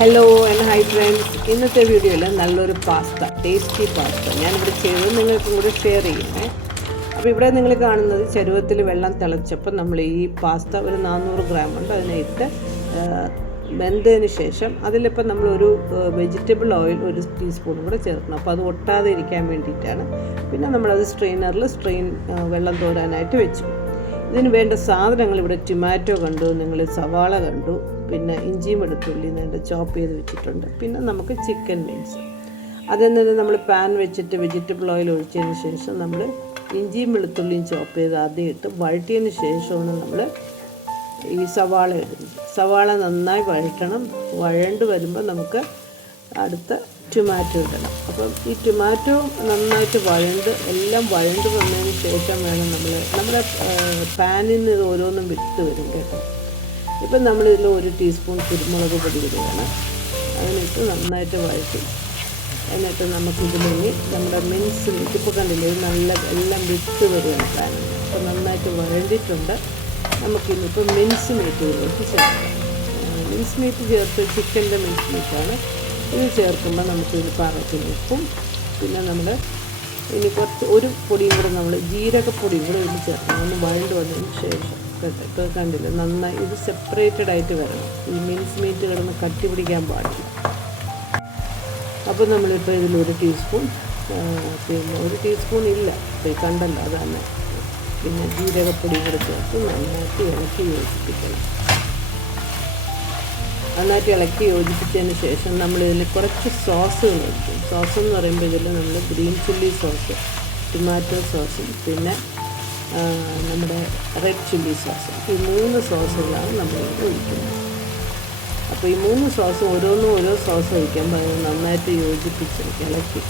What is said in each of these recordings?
Hello and hi friends. ഇന്നത്തെ വീഡിയോയിൽ നല്ലൊരു ടേസ്റ്റി പാസ്ത ഞാനിവിടെ ചെയ്തത് നിങ്ങൾക്കും കൂടി ഷെയർ ചെയ്യുന്നത്. അപ്പോൾ ഇവിടെ നിങ്ങൾ കാണുന്നത് ചരുവത്തിൽ വെള്ളം തിളച്ചപ്പോൾ നമ്മൾ ഈ പാസ്ത ഒരു 400 ഗ്രാം ഉണ്ട്, അതിനെ ഇട്ട് വെന്തതിന് ശേഷം അതിലിപ്പോൾ നമ്മളൊരു വെജിറ്റബിൾ ഓയിൽ 1 ടീസ്പൂൺ കൂടെ ചേർക്കണം. അപ്പോൾ അത് ഒട്ടാതെ ഇരിക്കാൻ വേണ്ടിയിട്ടാണ്. പിന്നെ നമ്മളത് വെള്ളം തോരാനായിട്ട് വെച്ചു. ഇതിന് വേണ്ട സാധനങ്ങൾ ഇവിടെ ടൊമാറ്റോ കണ്ടു, നിങ്ങൾ സവാള കണ്ടു, പിന്നെ ഇഞ്ചിയും വെളുത്തുള്ളി നേരെ ചോപ്പ് ചെയ്ത് വെച്ചിട്ടുണ്ട്. പിന്നെ നമുക്ക് ചിക്കൻ മീൻസ് അതിൽ നിന്ന് നമ്മൾ പാൻ വെച്ചിട്ട് വെജിറ്റബിൾ ഓയിൽ ഒഴിച്ചതിന് ശേഷം നമ്മൾ ഇഞ്ചിയും വെളുത്തുള്ളിയും ചോപ്പ് ചെയ്ത് ആദ്യം ഇട്ട് വഴറ്റിയതിന് ശേഷമാണ് നമ്മൾ ഈ സവാള ഇടുന്നത്. സവാള നന്നായി വഴണ്ട് വരുമ്പോൾ നമുക്ക് അടുത്ത ടൊമാറ്റോ ഇടണം. അപ്പം ഈ ടൊമാറ്റോ നന്നായിട്ട് എല്ലാം വഴണ്ട് വന്നതിന് ശേഷം വേണം നമ്മുടെ പാനിൽ നിന്ന് ഇത് ഓരോന്നും വിട്ട് വരും കേട്ടോ. ഇപ്പം നമ്മളിതിൽ 1 ടീസ്പൂൺ കുരുമുളക് പൊടി ഇടുകയാണ്. അതിനിട്ട് നന്നായിട്ട് വഴറ്റി എന്നിട്ട് നമുക്കിതിലേക്ക് നമ്മുടെ മിൻസ് മീറ്റ് ഇപ്പോൾ കണ്ടില്ലേ, എല്ലാം വിട്ട് വരുകയാണ് പാനിൽ. അപ്പോൾ നന്നായിട്ട് വഴണ്ടിട്ടുണ്ട്. നമുക്കിന്നിപ്പോൾ മിൻസ് മീറ്റ് ഇതിലേക്ക് ചേർക്കാം. മിൻസ് മീറ്റ് ചേർത്ത് ചിക്കൻ്റെ മിൻസ് മീറ്റാണ്. ഇത് ചേർക്കുമ്പോൾ നമുക്കിതിന് പാകത്തിന് ഉപ്പും പിന്നെ നമ്മൾ ഇനി ഒരു പൊടിയും കൂടെ ജീരകപ്പൊടിയും കൂടെ ഇതിൽ ചേർക്കണം. ഒന്ന് വഴണ്ട് വന്നതിന് ശേഷം ഇപ്പോൾ കണ്ടില്ല, നന്നായി ഇത് സെപ്പറേറ്റഡ് ആയിട്ട് വരണം. ഈ മിൻസ് മീറ്റ് കിടന്ന് കട്ടി പിടിക്കാൻ പാടില്ല. അപ്പോൾ നമ്മളിപ്പോൾ ഇതിൽ 1 ടീസ്പൂൺ പിന്നെ 1 ടീസ്പൂൺ ഇല്ല കണ്ടല്ലോ, അതാണ്. പിന്നെ ജീരകപ്പൊടി കൂടെ ചേർത്ത് നന്നായിട്ട് ഇളക്കി യോജിപ്പിച്ചതിന് ശേഷം നമ്മളിതിൽ കുറച്ച് സോസുകൾ ഒഴിക്കും. സോസ് എന്ന് പറയുമ്പോൾ ഇതിൽ നമ്മൾ ഗ്രീൻ ചില്ലി സോസ്, ടൊമാറ്റോ സോസും പിന്നെ നമ്മുടെ റെഡ് ചില്ലി സോസ്, ഈ 3 സോസുകളാണ് നമ്മളിത് ഒഴിക്കുന്നത്. അപ്പോൾ ഈ 3 സോസ് ഓരോ സോസ് ഒഴിക്കുമ്പോൾ അത് നന്നായിട്ട് ഇളക്കി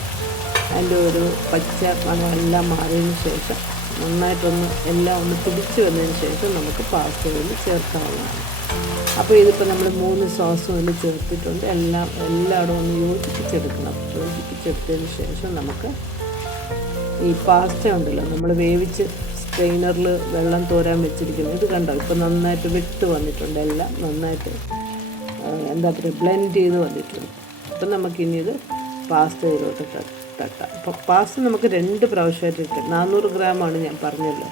അതിൻ്റെ ഒരു പച്ച മണം എല്ലാം മാറിയതിന് ശേഷം നന്നായിട്ടൊന്ന് എല്ലാം ഒന്ന് പിടിച്ച് വന്നതിന് ശേഷം നമുക്ക് പാസ്തയിൽ ചേർക്കാവുന്നതാണ്. അപ്പോൾ ഇതിപ്പോൾ നമ്മൾ 3 സോസും അതിൽ ചേർത്തിട്ടുണ്ട്. എല്ലായിടും ഒന്ന് യോജിപ്പിച്ചെടുത്തതിന് ശേഷം നമുക്ക് ഈ പാസ്ത ഉണ്ടല്ലോ നമ്മൾ വേവിച്ച് സ്ട്രെയിനറിൽ വെള്ളം തോരാൻ വെച്ചിരിക്കുന്നത്, ഇത് കണ്ടോ ഇപ്പോൾ നന്നായിട്ട് വിട്ട് വന്നിട്ടുണ്ട്. എല്ലാം നന്നായിട്ട് ബ്ലെൻഡ് ചെയ്ത് വന്നിട്ടുണ്ട്. അപ്പം നമുക്കിനി ഇത് പാസ്തയിലോട്ട് തട്ടാം. അപ്പോൾ പാസ്ത നമുക്ക് 2 പ്രാവശ്യമായിട്ട് ഇട്ട് 400 ഗ്രാമാണ് ഞാൻ പറഞ്ഞല്ലോ.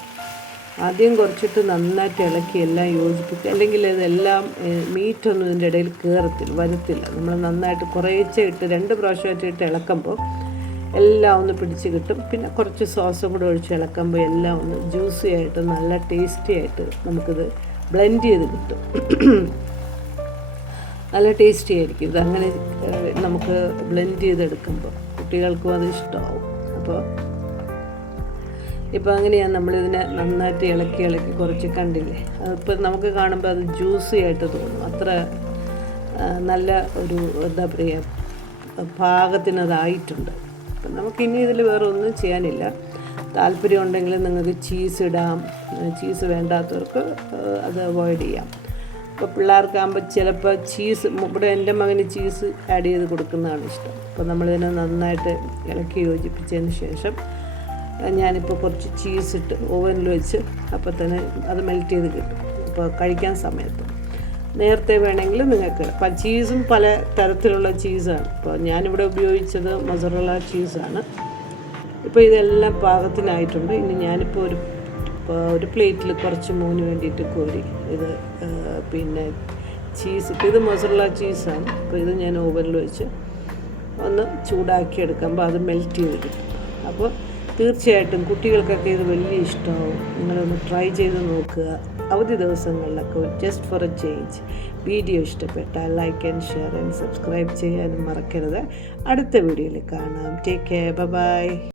ആദ്യം കുറച്ചിട്ട് നന്നായിട്ട് ഇളക്കി എല്ലാം യോജിപ്പിക്കുക, അല്ലെങ്കിൽ ഇതെല്ലാം മീറ്റൊന്നും ഇതിൻ്റെ ഇടയിൽ വരത്തില്ല. നമ്മൾ നന്നായിട്ട് കുറേശ്ശെ ഇട്ട് 2 പ്രാവശ്യമായിട്ട് ഇട്ട് ഇളക്കുമ്പോൾ എല്ലാം ഒന്ന് പിടിച്ച് കിട്ടും. പിന്നെ കുറച്ച് സോസും കൂടെ ഒഴിച്ച് ഇളക്കുമ്പോൾ എല്ലാം ഒന്ന് ജ്യൂസി ആയിട്ട് നല്ല ടേസ്റ്റി ആയിട്ട് നമുക്കിത് ബ്ലെൻഡ് ചെയ്ത് കിട്ടും. നല്ല ടേസ്റ്റി ആയിരിക്കും ഇതങ്ങനെ നമുക്ക് ബ്ലെൻഡ് ചെയ്തെടുക്കുമ്പോൾ. കുട്ടികൾക്കും അത് ഇഷ്ടമാവും. ഇപ്പോൾ അങ്ങനെയാണ് നമ്മളിതിനെ നന്നായിട്ട് ഇളക്കി കുറച്ച് കണ്ടില്ലേ, അതിപ്പോൾ നമുക്ക് കാണുമ്പോൾ അത് ജ്യൂസി ആയിട്ട് തോന്നും. അത്ര നല്ല ഒരു പാകത്തിനതായിട്ടുണ്ട്. അപ്പം നമുക്കിനി ഇതിൽ വേറെ ഒന്നും ചെയ്യാനില്ല. താല്പര്യം ഉണ്ടെങ്കിൽ നിങ്ങൾക്ക് ചീസ് ഇടാം, ചീസ് വേണ്ടാത്തവർക്ക് അത് അവോയ്ഡ് ചെയ്യാം. അപ്പോൾ പിള്ളേർക്കാകുമ്പോൾ ചിലപ്പോൾ ഇവിടെ എൻ്റെ മകന് ചീസ് ആഡ് ചെയ്ത് കൊടുക്കുന്നതാണ് ഇഷ്ടം. അപ്പോൾ നമ്മളിതിനെ നന്നായിട്ട് ഇളക്കി യോജിപ്പിച്ചതിന് ശേഷം ഞാനിപ്പോൾ കുറച്ച് ചീസ് ഇട്ട് ഓവനിൽ വെച്ച് അപ്പോൾ തന്നെ അത് മെൽറ്റ് ചെയ്ത് കിട്ടും. അപ്പോൾ കഴിക്കാൻ സമയത്ത് നേരത്തെ വേണമെങ്കിൽ നിങ്ങൾക്ക് ചീസും പല തരത്തിലുള്ള ചീസാണ്. അപ്പോൾ ഞാനിവിടെ ഉപയോഗിച്ചത് മൊസറല്ല ചീസാണ്. ഇപ്പോൾ ഇതെല്ലാം പാകത്തിനായിട്ടുണ്ട്. ഇനി ഞാനിപ്പോൾ ഒരു പ്ലേറ്റിൽ കുറച്ച് മോന് വേണ്ടിയിട്ട് കോരി ഇത് പിന്നെ ചീസ്, ഇപ്പോൾ ഇത് മൊസറല്ല ചീസാണ്. അപ്പോൾ ഇത് ഞാൻ ഓവനിൽ വെച്ച് ഒന്ന് ചൂടാക്കി എടുക്കുമ്പോൾ അത് മെൽറ്റ് ചെയ്ത് കിട്ടും. അപ്പോൾ തീർച്ചയായിട്ടും കുട്ടികൾക്കൊക്കെ ഇത് വലിയ ഇഷ്ടമാവും. നിങ്ങളൊന്ന് ട്രൈ ചെയ്ത് നോക്കുക. അവധി ദിവസങ്ങളിലൊക്കെ just for a change. Video ഇഷ്ടപ്പെട്ടാൽ like and share and subscribe ചെയ്യാനും മറക്കരുത്. അടുത്ത വീഡിയോയിൽ കാണാം. Take care. ബൈ.